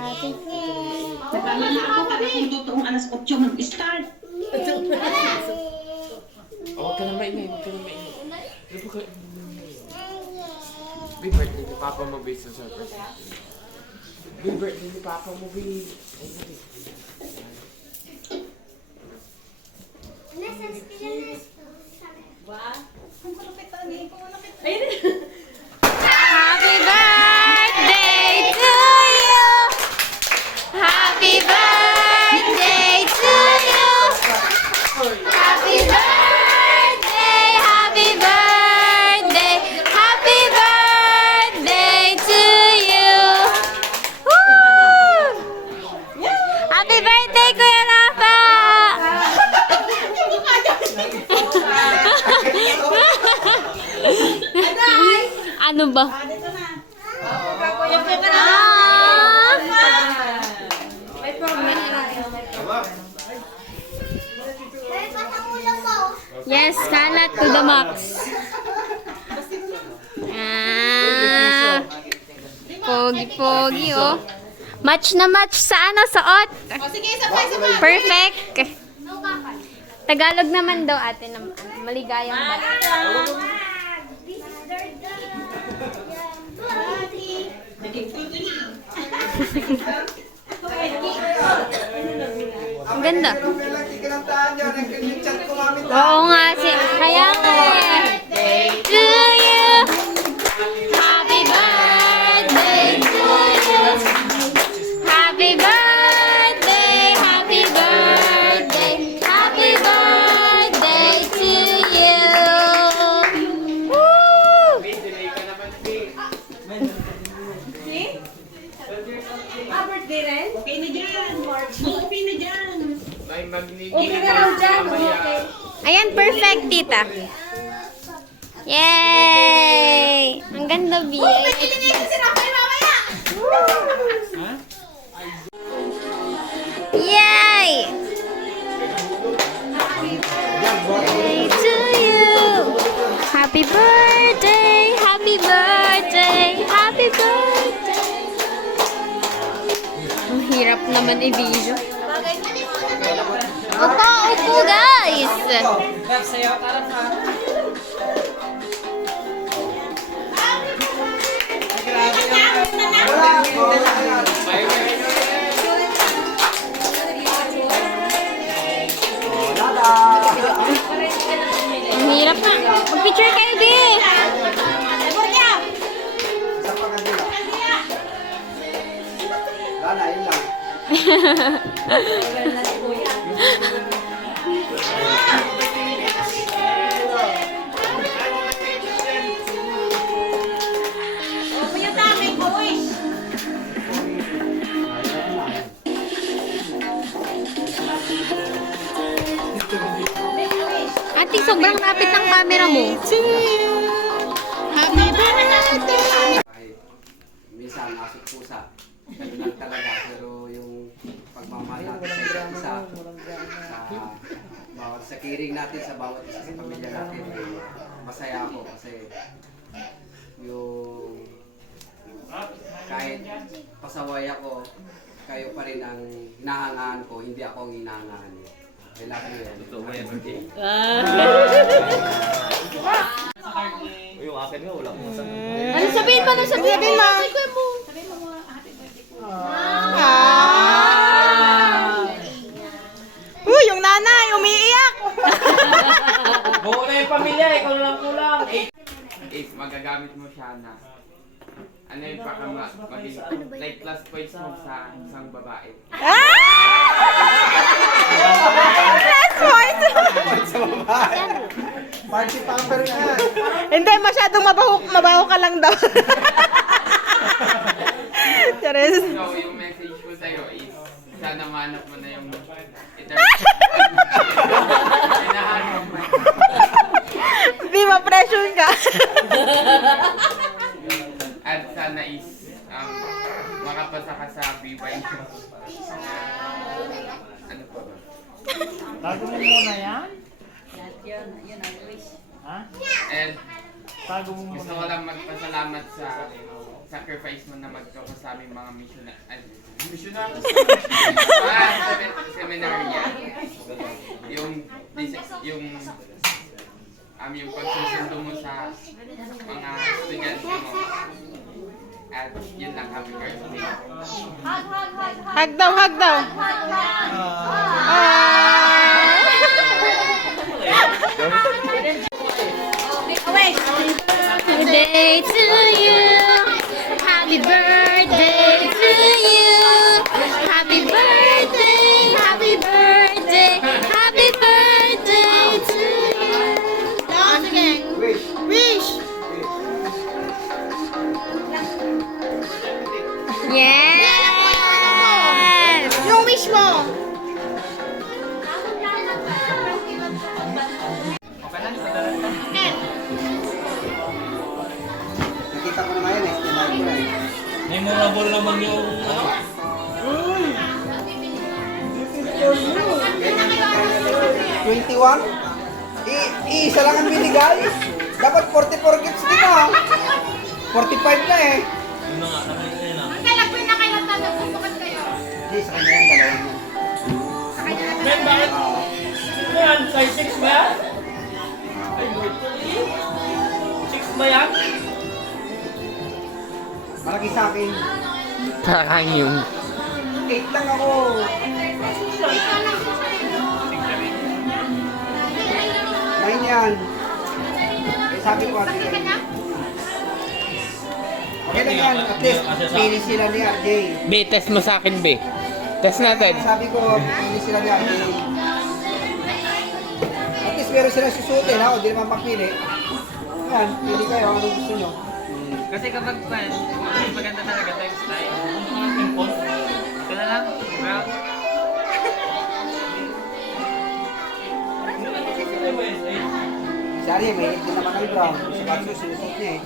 Nagkala na ako para kung totoong alas 8 mag-start. Huwag ka na maingay, huwag ka na maingay. May birthday ni Papa mo, babe, sa surprise. May birthday ni Papa mo, babe. Happy birthday to you! Happy birthday to you! Happy birthday, happy birthday, happy birthday to you! Woo! Happy birthday, Kuya Rafa! Ano ba? Yes, kalat to the max. Pogi-pogi, oh. Match na match sa ano, suot. Perfect. Tagalog naman daw ate na maligayang bata. Ang ganda. Oo nga si. Kaya nga eh. To you. Happy birthday to you. Happy birthday. Happy birthday. Happy birthday to you. Woo! Birthday rin? Okay na dyan. Okay na dyan. May magnigil. Okay na raw dyan. Okay. Ayan, perfect, tita. Yay! Ang ganda, B. Yay! Birthday to you! Happy birthday! Happy birthday! Happy birthday! Ang hirap naman i-video. Upo, guys! Ang hirap na. Mag-picture kayo, di! Ate, sobrang lapit ng camera mo. Happy birthday! Kahit minsan asot pusa, ganun lang talaga. Pero yung pagmamahal natin sa isa't isa, sa kiring natin, sa bawat isa sa pamilya natin, masaya ako kasi yung kahit pasaway ako, kayo pa rin ang hinahangaan ko, hindi ako ang hinahangaan niyo. I love you. Ito ba yan, birthday? Yung akin nga, wala akong masama. Ano sabihin mo? Ano sabihin mo? Yung nanay, umiiyak! Buo na yung pamilya, ikaw na lang kulang. Ace, magagamit mo siya na ano yung maging like plus points mo sa isang babae. Plus point! Party pamper nga. Hindi, masyadong mabaho ka lang daw. Charis. So, yung message ko sa'yo is sana manap mo na yung eternal. Hinahanap mo. Hindi ma-pressure ka. At sana is makapasa ka sa BY. Ano pa ba? Tago mo muna yan? Yun ang wish. Ha? And Tago mo gusto muna ko lang magpasalamat sa sacrifice mo na magkakas sa aming mga missionary. Seminarya. Yung pagsusundo mo sa mga estudyante mo. At yun lang, happy birthday. Hug daw, hug daw. Birthday to you. Happy birthday to you. Happy birthday, happy birthday, happy birthday to you. Once again. Wish. Yes. Yung wish mo. Nakita ko na ngayon eh. Tinahin ko na eh. Memorable naman yung ano? 21? Isa lang ang binigay. Dapat 44 gifts din ah. 45 na eh. Yun na nga, naman yun na. Hindi, sa kanya yan, dalawa mo. Ben, bakit? Ano yan? Size 6 ba yan? 6 ba yan? Malaki sa akin. Parang yung 8 lang ako. 9 yan. Eh, sabi ko ate. Okay lang yan. At least, finish sila ni RJ. B, test mo sa akin, B. Test natin. Sabi ko, finish sila ni RJ. At least meron sila susutin ha. O di naman mapili. Yan, pili kayo. Ano gusto nyo? Kasi kapag maganda talaga times tayo. Impulse. Ito na lang, brown. Si Arya, may hit din naman ng brown. Sa kaso, sinusot niya eh.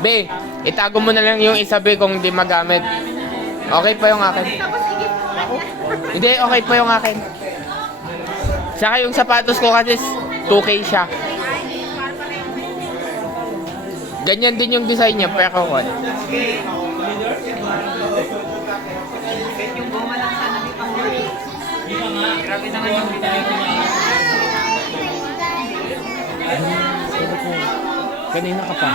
B, itago mo na lang yung isa B kung di magamit. Okay pa yung akin. Hindi, okay pa yung akin. Tsaka yung sapatos ko kasi 2K siya. Ganyan din yung design niya, pero what? Grabe naman yung kanina ka pa.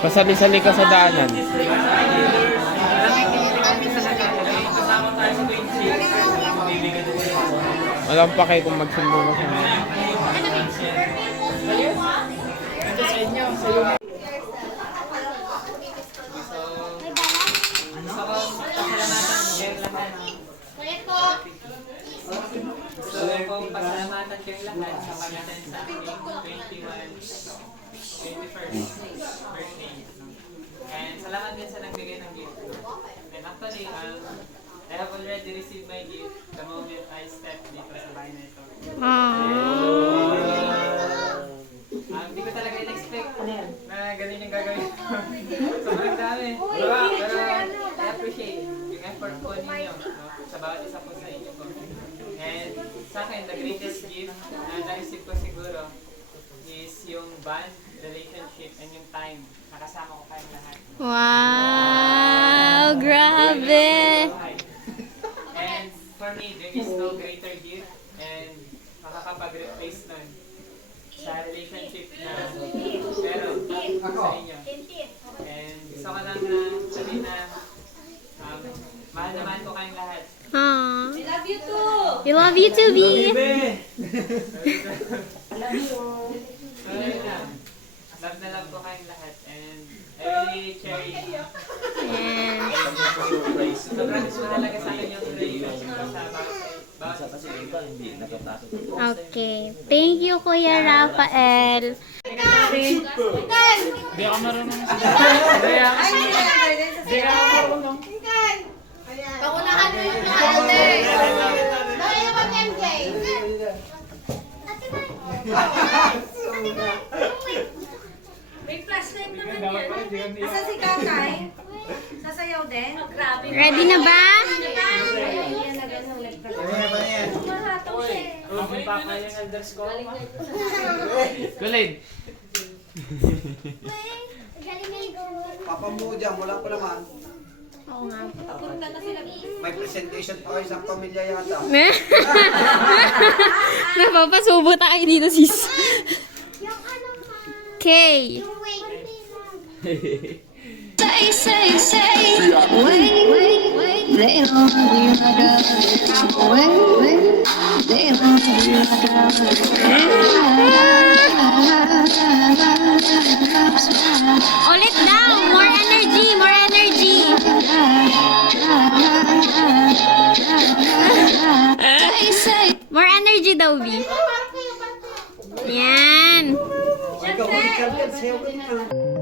Pasali-sali ka sa daanan. Walang pa kayo kung magsundo ka siya. Gusto ko pasalamatan kayong lahat sa pag-attend sa aking 21st birthday. And salamat din sa nagbigay ng gift. And actually, I have already received my gift the moment I stepped dito sa bahay na ito. Hindi ko talaga in-expect na ganun yung gagawin ko. Sobrang dami. Pero I appreciate yung effort po ninyo sa bawat isa po sa inyo po. And sa akin, the greatest gift na na-receive ko siguro is yung bond, relationship, and yung time. Nakasama ko kayong lahat. Wow, grabe. And for me, there is no greater gift and makakapag-replace nun sa relationship na meron sa inyo. And gusto ko lang na sabihin na mahal na mahal ko kayong lahat. Aww. I love you too. We love you too, B. So, yun lang. Love na love ko kayong lahat and I really cherish. And Sobrang gusto talaga sa akin yung relationship ko sa bawat isa. okay. Thank you, Kuya Rafael. Hindi ako marunong sa Hindi ako marunong. Paunahan mo yung ate. Dahil yung mag-MJ. May flashlight naman yan. Asa si Kakay? Sasayaw din? Grabe. Ready na ba? Ayan na gano'n. Amoy pa kaya yung elders ko. Kulid. Papa mo dyan, wala pa naman. Oo nga. May presentation pa kayo sa pamilya yata. Napapasubo tayo dito, sis. Okay. Ulit daw! More energy! More energy! More energy daw, B. Yan! Ikaw, sayaw ka na.